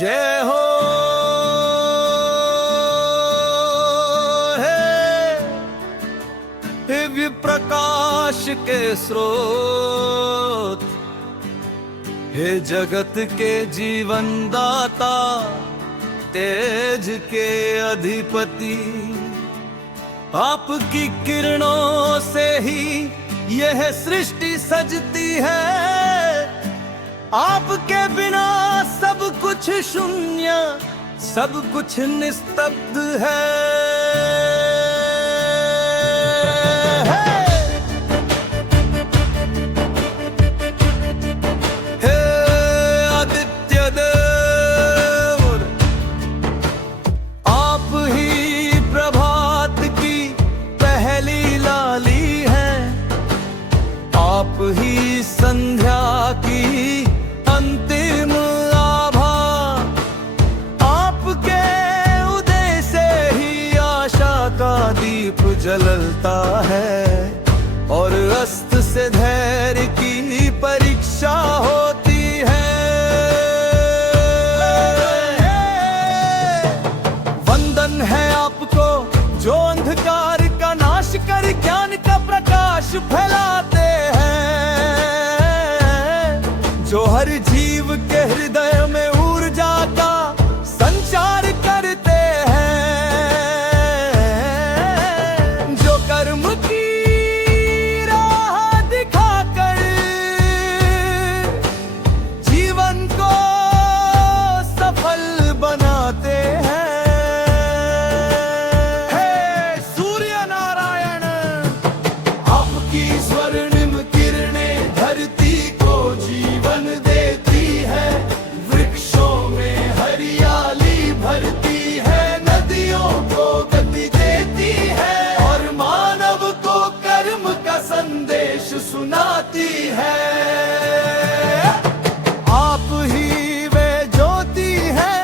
जय हो हे दिव्य प्रकाश के स्रोत, हे जगत के जीवन दाता, तेज के अधिपति। आपकी किरणों से ही यह सृष्टि सजती है। आपके बिना सब कुछ शून्य, सब कुछ निस्तब्ध है। हे आदित्य देव, आप ही प्रभात की पहली लाली हैं। आप ही संध्या की अंतिम आभा। आपके उदय से ही आशा का दीप जलता है और अस्त से धैर्य की परीक्षा होती है। वंदन है आपको जो अंधकार का नाश कर ज्ञान का प्रकाश फैलाते हैं, जो हर जीव के हृदय में ऊर्जा का संचार करते हैं, जो कर्म की राह दिखाकर जीवन को सफल बनाते हैं। हे सूर्य नारायण, आपकी स्वर्णिम किरणें धरती को जीवन देती है। वृक्षों में हरियाली भरती है, नदियों को गति देती है और मानव को कर्म का संदेश सुनाती है। आप ही वे ज्योति है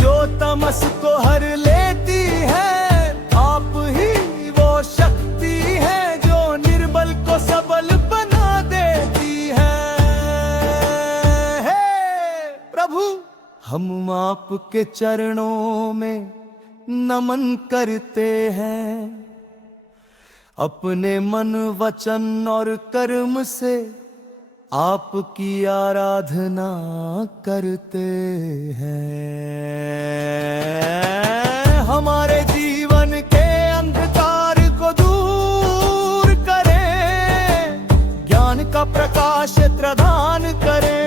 जो तमस को हर लेती है। आप ही वो शक्ति है जो निर्बल को सबल बना देती है। हे प्रभु, हम आपके चरणों में नमन करते हैं। अपने मन वचन और कर्म से आपकी आराधना करते हैं। हमारे जीवन के अंधकार को दूर करें, ज्ञान का प्रकाश प्रदान करें।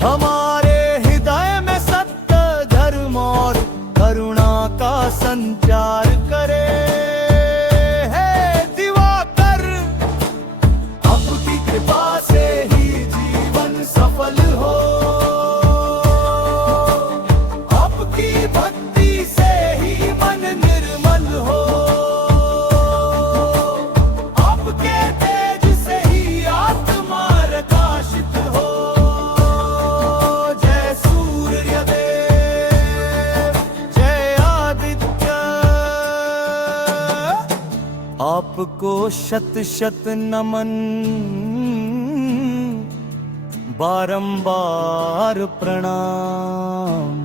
हमारे हृदय में सत्य, धर्म और करुणा का संचार करें। हे दिवाकर, आपकी कृपा से ही जीवन सफल हो। आपकी भक्ति से ही मन निर्मल हो। आपके तेज से ही आत्मा प्रकाशित हो। जय सूर्य देव, जय आदित्य। आपको शत शत नमन, बारंबार प्रणाम।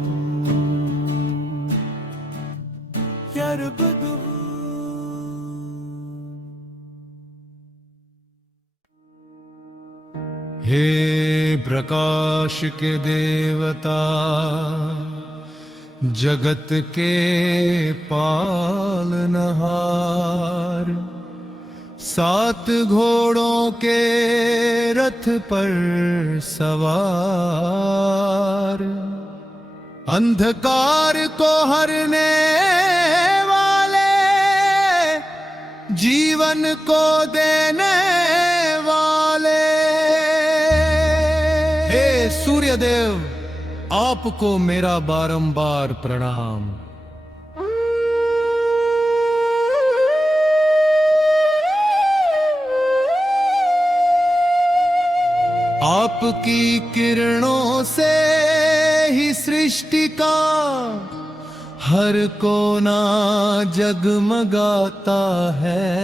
हे प्रकाश के देवता, जगत के पालनहार, सात घोड़ों के रथ पर सवार, अंधकार को हरने वाले, जीवन को देने वाले। हे सूर्यदेव, आपको मेरा बारंबार प्रणाम। आपकी किरणों से ही सृष्टि का हर कोना जगमगाता है।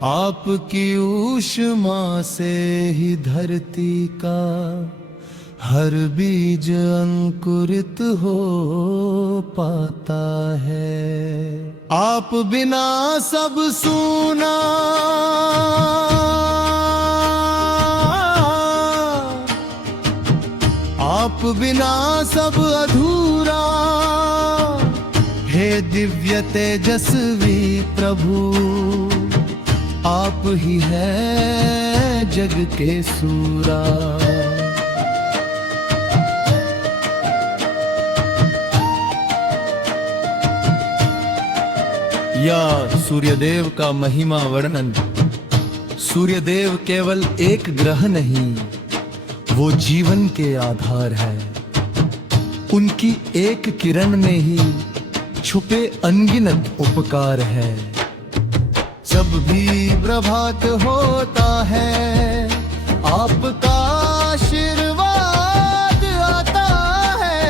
आपकी ऊष्मा से ही धरती का हर बीज अंकुरित हो पाता है। आप बिना सब सूना, आप बिना सब अधूरा, हे दिव्य तेजस्वी प्रभु, आप ही है जग के सूरा। या सूर्यदेव का महिमा वर्णन। सूर्यदेव केवल एक ग्रह नहीं, वो जीवन के आधार है। उनकी एक किरण में ही छुपे अनगिनत उपकार है। जब भी प्रभात होता है, आपका आशीर्वाद आता है।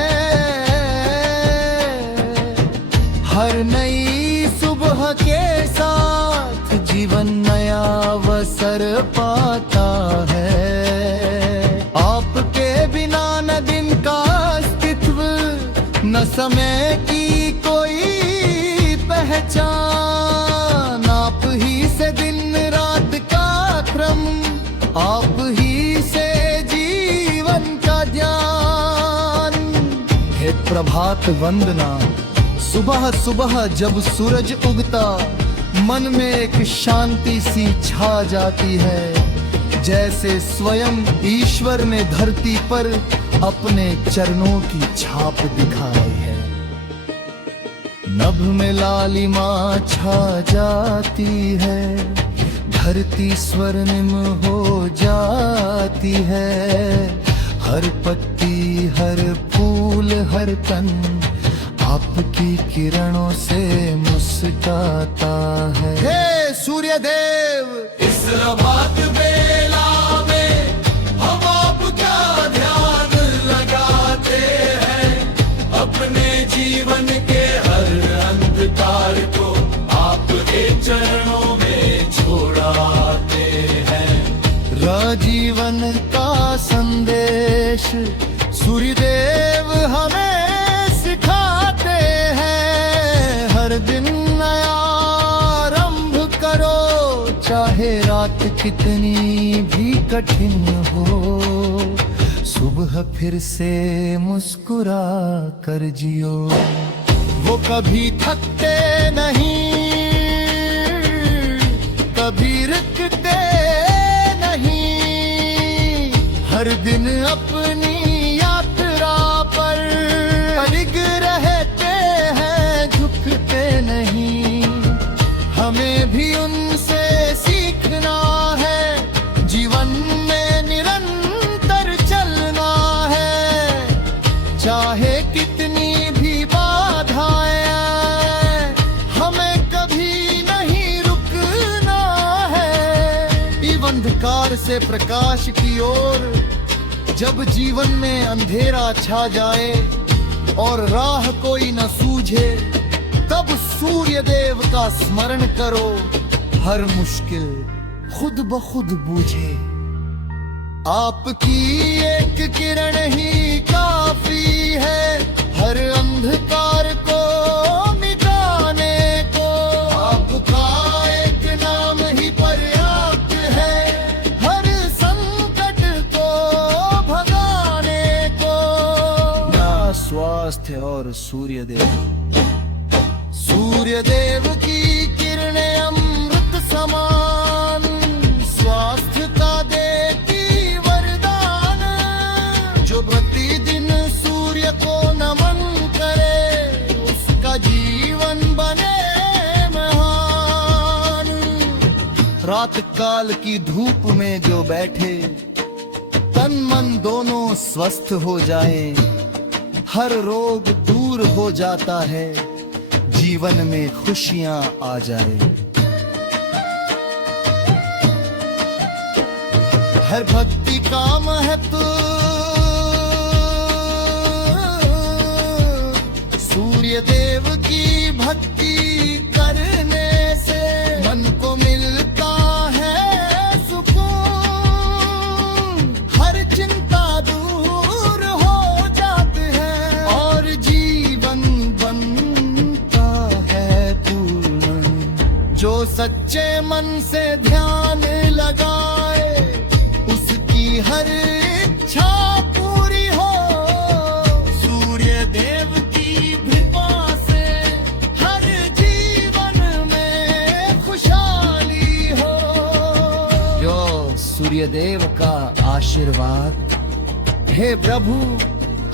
हर नई सुबह के साथ जीवन नया अवसर पाता है। आपके बिना न दिन का अस्तित्व, न समय की कोई पहचान। आप ही से दिन रात का क्रम, आप ही से जीवन का ज्ञान। हे प्रभात वंदना। सुबह सुबह जब सूरज उगता, मन में एक शांति सी छा जाती है, जैसे स्वयं ईश्वर ने धरती पर अपने चरणों की छाप दिखाई है। नभ में लालिमा छा जाती है, धरती स्वर्णिम हो जाती है। हर पत्ती, हर फूल, हर तन आपकी किरणों से मुस्कुराता है। हे सूर्यदेव, इस प्रभात बेला में हम आपका ध्यान लगाते हैं। अपने जीवन के हर अंधकार को आपके चरणों में छोड़ाते हैं। राजीवन का संदेश सूर्यदेव हमें सिखाते हैं। हर दिन नया आरंभ करो, चाहे रात कितनी भी कठिन हो। सुबह फिर से मुस्कुरा कर जियो। वो कभी थकते नहीं, कभी रुकते नहीं। हर दिन अपनी यात्रा पर अडिग रहते हैं, झुकते नहीं। हमें भी उनसे सीखना है, जीवन में निरंतर चलना है। चाहे कितनी भी बाधाएं आए, हमें कभी नहीं रुकना है। अंधकार से प्रकाश की ओर जब जीवन में अंधेरा छा जाए और राह कोई न सूझे, तब सूर्य देव का स्मरण करो। हर मुश्किल खुद ब खुद बूझे। आपकी एक किरण ही काफी है, हर अंधकार को मिटाने को। आपका एक नाम ही पर्याप्त है, हर संकट को भगाने को। स्वास्थ्य और सूर्यदेव की किरणें अमृत समान, स्वास्थ्य का देती वरदान। जो प्रतिदिन सूर्य को नमन करे, उसका जीवन बने महान। रात काल की धूप में जो बैठे, तन मन दोनों स्वस्थ हो जाएं। हर रोग दूर हो जाता है, जीवन में खुशियां आ जाए। हर भक्ति का महत्व सूर्य देव की भक्ति करने से मन को मिलता सच्चे मन से ध्यान लगाए, उसकी हर इच्छा पूरी हो। सूर्य देव की कृपा से हर जीवन में खुशहाली हो। जो सूर्य देव का आशीर्वाद। हे प्रभु,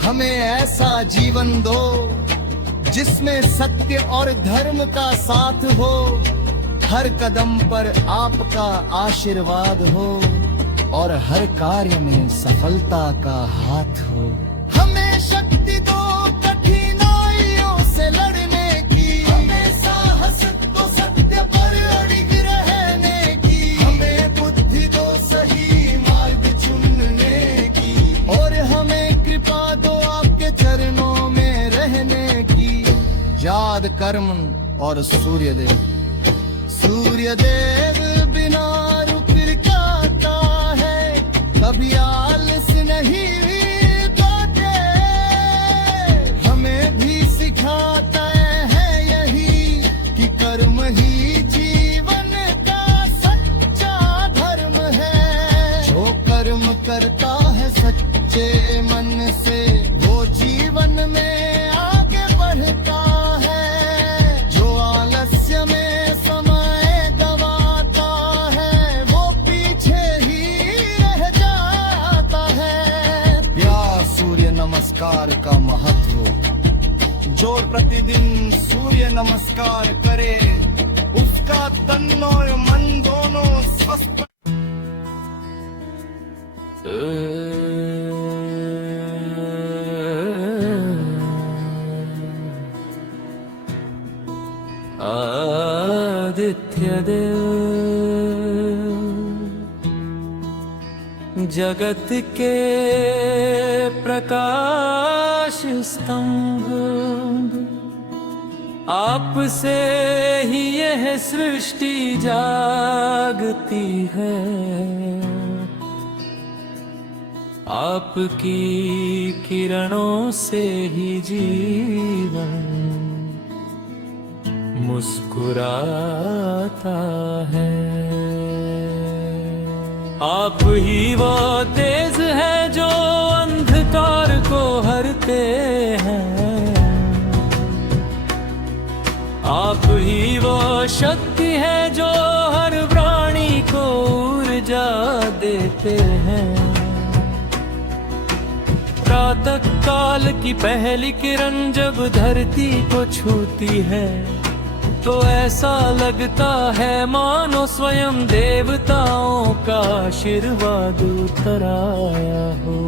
हमें ऐसा जीवन दो जिसमें सत्य और धर्म का साथ हो, हर कदम पर आपका आशीर्वाद हो और हर कार्य में सफलता का हाथ हो। हमें शक्ति दो कठिनाइयों से लड़ने की, हमें साहस दो सत्य पर अड़िग रहने की, हमें बुद्धि दो सही मार्ग चुनने की, और हमें कृपा दो आपके चरणों में रहने की। याद कर्म और सूर्यदेव। सूर्यदेव बिना रुक जाता है, कभी आलस नहीं पाते। हमें भी सिखाता है यही कि कर्म ही जीवन का सच्चा धर्म है। जो कर्म करता है सच्चे मन से, वो जीवन में आगे बढ़ता है। जो आलस्य में समय गवाता है, वो पीछे ही रह जाता है। या सूर्य नमस्कार का महत्व। जो प्रतिदिन सूर्य नमस्कार करे, उसका तन और मन दोनों स्वस्थ। आदित्य देव जगत के प्रकाश स्तंभ, आपसे ही यह सृष्टि जागती है। आपकी किरणों से ही जीवन मुस्कुराता है। आप ही वो तेज है जो अंधकार को हरते हैं। आप ही वो शक्ति है जो हर प्राणी को ऊर्जा देते हैं। प्रातः काल की पहली किरण जब धरती को छूती है, तो ऐसा लगता है मानो स्वयं देवताओं का आशीर्वाद उतर आया हो।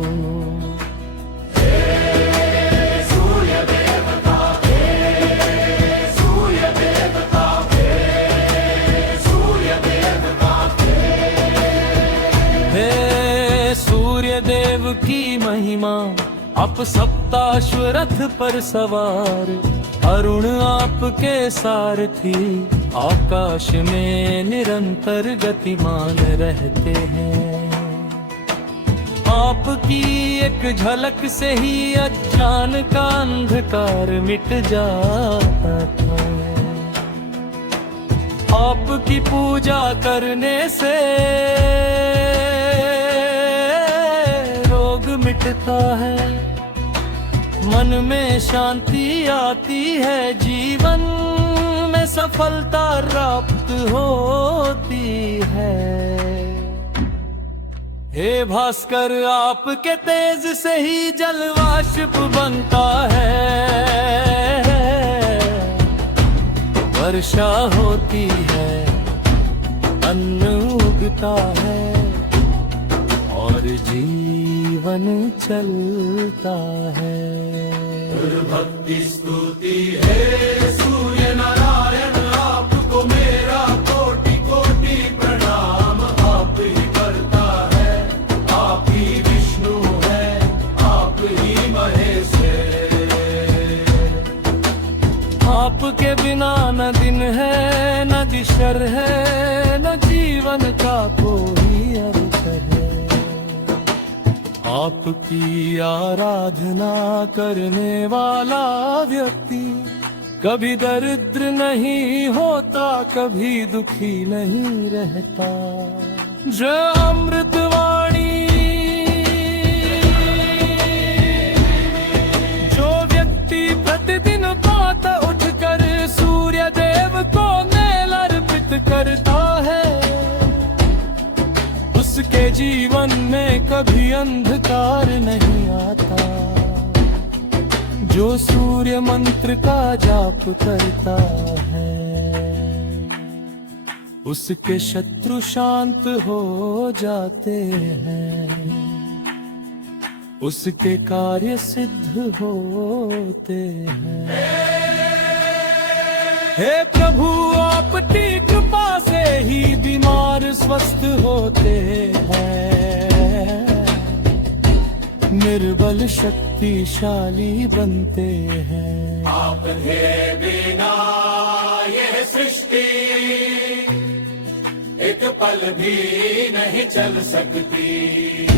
सूर्य देव की महिमा, आप सप्ताश्वरथ पर सवार, अरुण आपके सारथी, आकाश में निरंतर गतिमान रहते हैं। आपकी एक झलक से ही अचानक अंधकार मिट जाता था। आपकी पूजा करने से रोग मिटता है, मन में शांति आती है, जीवन में सफलता प्राप्त होती है। हे भास्कर, आपके तेज से ही जलवाष्प बनता है, वर्षा होती है, अन्न उगता है और जीवन चलता है। भक्ति स्तुति है सूर्य नारायण, आपको मेरा कोटि कोटि प्रणाम। आप ही करता है, आप ही विष्णु है, आप ही महेश है। आपके बिना न दिन है, न दिशर है, न जीवन का कोई अर्थ है। आपकी आराधना करने वाला व्यक्ति कभी दरिद्र नहीं होता, कभी दुखी नहीं रहता। जो अमृतवाणी, जो व्यक्ति प्रतिदिन प्रातः उठकर सूर्य देव को नेल अर्पित करता है, उसके जीवन में कभी अंधकार नहीं आता। जो सूर्य मंत्र का जाप करता है, उसके शत्रु शांत हो जाते हैं, उसके कार्य सिद्ध होते हैं। हे प्रभु, आपकी कृपा से ही बीमार स्वस्थ होते हैं, निर्बल शक्तिशाली बनते हैं। आपके बिना ये सृष्टि एक पल भी नहीं चल सकती।